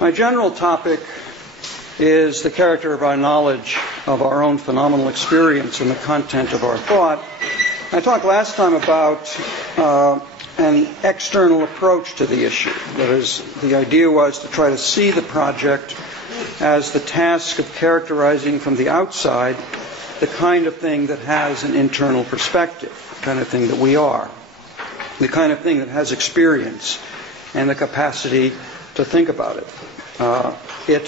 My general topic is the character of our knowledge of our own phenomenal experience and the content of our thought. I talked last time about an external approach to the issue. That is, the idea was to try to see the project as the task of characterizing from the outside the kind of thing that has an internal perspective, the kind of thing that we are, the kind of thing that has experience and the capacity to think about it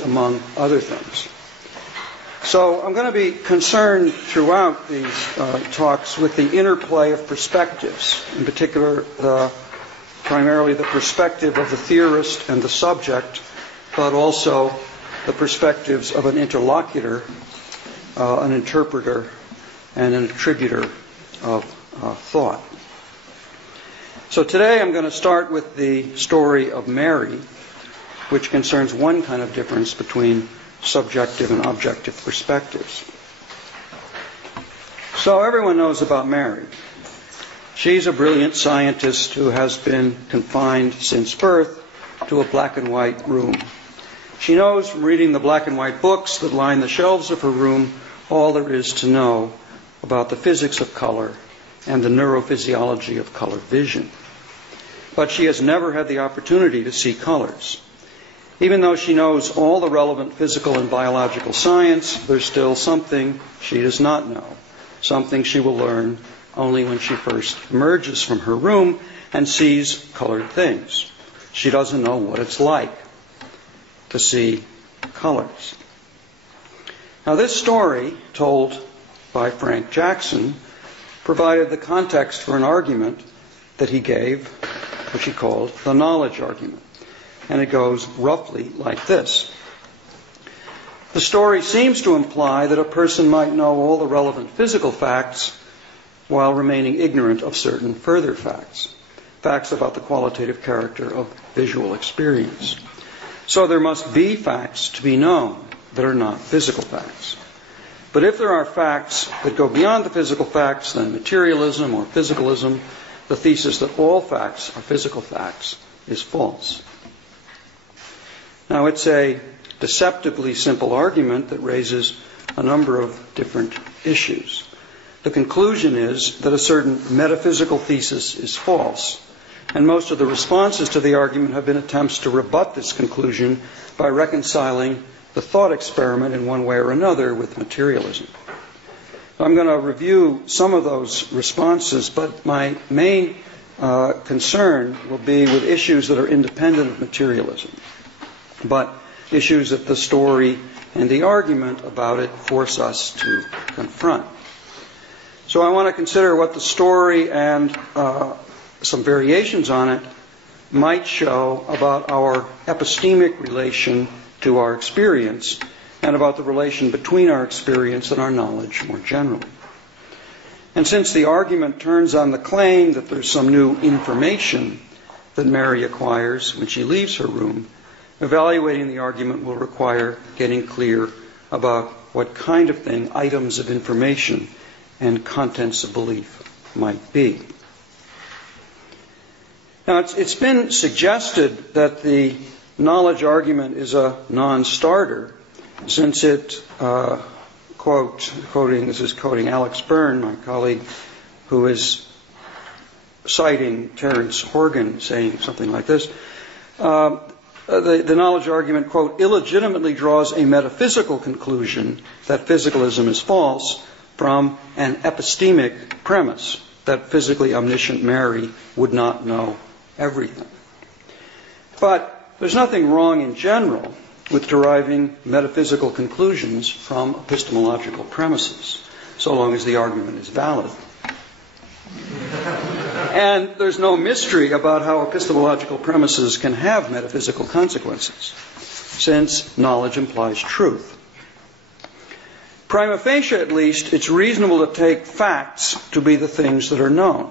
among other things. So I'm going to be concerned throughout these talks with the interplay of perspectives, in particular primarily the perspective of the theorist and the subject, but also the perspectives of an interlocutor, an interpreter, and an attributor of thought. So today I'm going to start with the story of Mary, which concerns one kind of difference between subjective and objective perspectives. So everyone knows about Mary. She's a brilliant scientist who has been confined since birth to a black and white room. She knows from reading the black and white books that line the shelves of her room all there is to know about the physics of color and the neurophysiology of color vision. But she has never had the opportunity to see colors. Even though she knows all the relevant physical and biological science, there's still something she does not know, something she will learn only when she first emerges from her room and sees colored things. She doesn't know what it's like to see colors. Now, this story, told by Frank Jackson, provided the context for an argument that he gave, which he called the knowledge argument. And it goes roughly like this. The story seems to imply that a person might know all the relevant physical facts while remaining ignorant of certain further facts, facts about the qualitative character of visual experience. So there must be facts to be known that are not physical facts. But if there are facts that go beyond the physical facts, then materialism or physicalism, the thesis that all facts are physical facts, is false. Now, it's a deceptively simple argument that raises a number of different issues. The conclusion is that a certain metaphysical thesis is false, and most of the responses to the argument have been attempts to rebut this conclusion by reconciling the thought experiment in one way or another with materialism. I'm going to review some of those responses, but my main concern will be with issues that are independent of materialism, but issues that the story and the argument about it force us to confront. So I want to consider what the story and some variations on it might show about our epistemic relation to our experience and about the relation between our experience and our knowledge more generally. And since the argument turns on the claim that there's some new information that Mary acquires when she leaves her room, evaluating the argument will require getting clear about what kind of thing items of information and contents of belief might be. Now, it's been suggested that the knowledge argument is a non-starter, since it, this is quoting Alex Byrne, my colleague, who is citing Terence Horgan, saying something like this. The knowledge argument, quote, illegitimately draws a metaphysical conclusion that physicalism is false from an epistemic premise that physically omniscient Mary would not know everything. But there's nothing wrong in general with deriving metaphysical conclusions from epistemological premises, so long as the argument is valid. And there's no mystery about how epistemological premises can have metaphysical consequences, since knowledge implies truth. Prima facie, at least, it's reasonable to take facts to be the things that are known.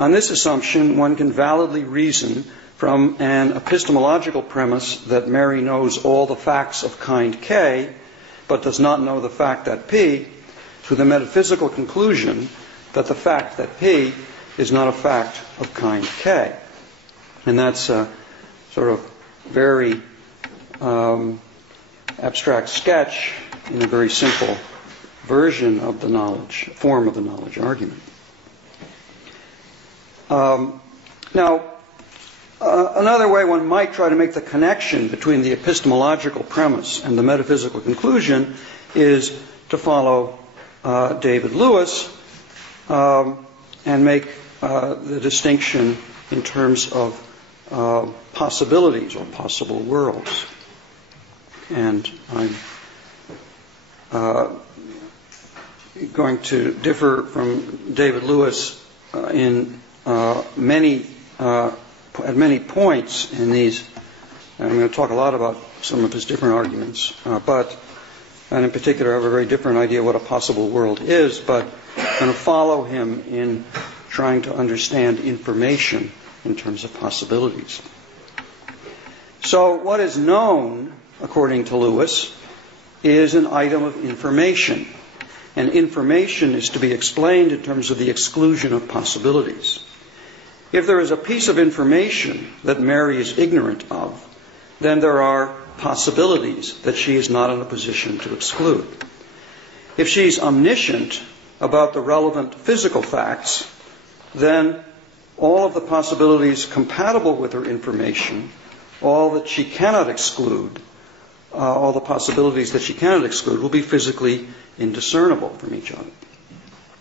On this assumption, one can validly reason from an epistemological premise that Mary knows all the facts of kind K, but does not know the fact that P, to the metaphysical conclusion that the fact that P is not a fact of kind K. And that's a sort of very abstract sketch in a very simple version of the knowledge, form of the knowledge argument. Another way one might try to make the connection between the epistemological premise and the metaphysical conclusion is to follow David Lewis and make the distinction in terms of possibilities or possible worlds. And I'm going to differ from David Lewis at many points in these. I'm going to talk a lot about some of his different arguments, and in particular I have a very different idea what a possible world is, but I'm going to follow him in trying to understand information in terms of possibilities. So what is known, according to Lewis, is an item of information. And information is to be explained in terms of the exclusion of possibilities. If there is a piece of information that Mary is ignorant of, then there are possibilities that she is not in a position to exclude. If she's omniscient about the relevant physical facts, then all of the possibilities compatible with her information, all that she cannot exclude, all the possibilities that she cannot exclude will be physically indiscernible from each other.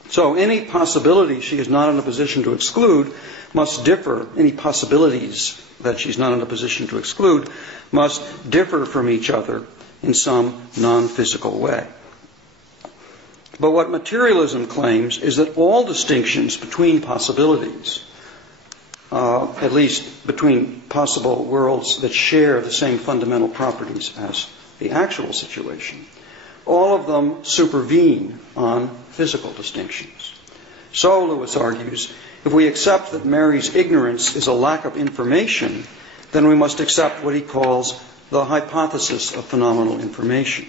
So any possibility she is not in a position to exclude must differ, any possibilities that she's not in a position to exclude must differ from each other in some non-physical way. But what materialism claims is that all distinctions between possibilities, at least between possible worlds that share the same fundamental properties as the actual situation, all of them supervene on physical distinctions. So, Lewis argues, if we accept that Mary's ignorance is a lack of information, then we must accept what he calls the hypothesis of phenomenal information.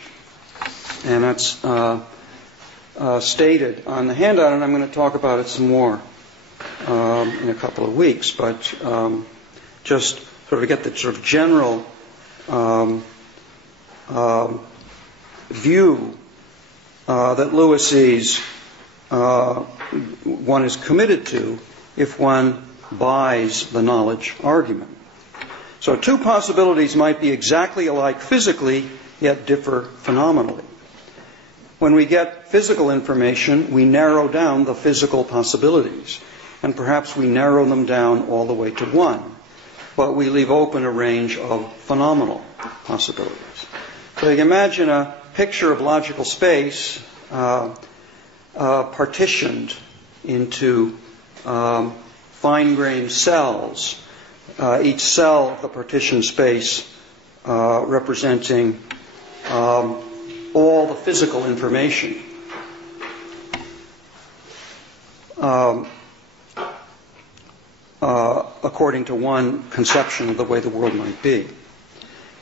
And that's stated on the handout, and I'm going to talk about it some more in a couple of weeks, but just sort of get the sort of general view that Lewis sees one is committed to if one buys the knowledge argument. So two possibilities might be exactly alike physically, yet differ phenomenally. When we get physical information, we narrow down the physical possibilities, and perhaps we narrow them down all the way to one, but we leave open a range of phenomenal possibilities. So you can imagine a picture of logical space partitioned into fine-grained cells, each cell of the partitioned space representing all the physical information. According to one conception of the way the world might be.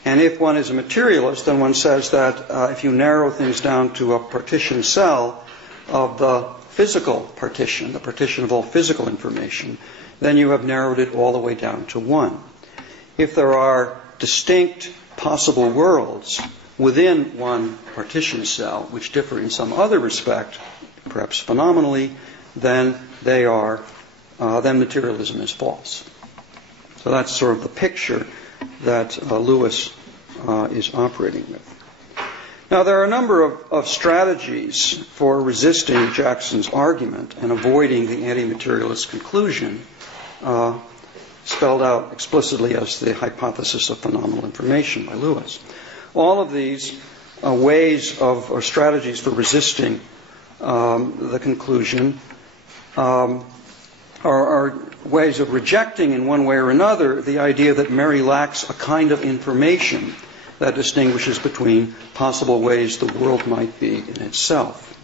And if one is a materialist, then one says that if you narrow things down to a partitioned cell of the physical partition, the partition of all physical information, then you have narrowed it all the way down to one. If there are distinct possible worlds within one partition cell, which differ in some other respect, perhaps phenomenally, then then materialism is false. So that's sort of the picture that Lewis is operating with. Now, there are a number of strategies for resisting Jackson's argument and avoiding the anti-materialist conclusion spelled out explicitly as the hypothesis of phenomenal information by Lewis. All of these ways of or strategies for resisting the conclusion are ways of rejecting in one way or another the idea that Mary lacks a kind of information that distinguishes between possible ways the world might be in itself.